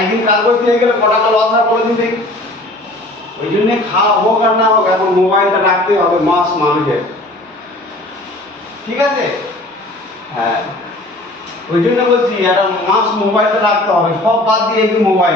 একদিন কাজ করতে গেলে ক টাকা লস হয় করে দিন দেখি। ওই জন্য খাওয়া হোক আর না হোক এখন মোবাইলটা রাখতে হবে মাস মানুষের, ঠিক আছে? হ্যাঁ, ওই জন্য বলছি একটা মাস মোবাইলটা রাখতে হবে, সব বাদ দিয়ে একটু মোবাইল।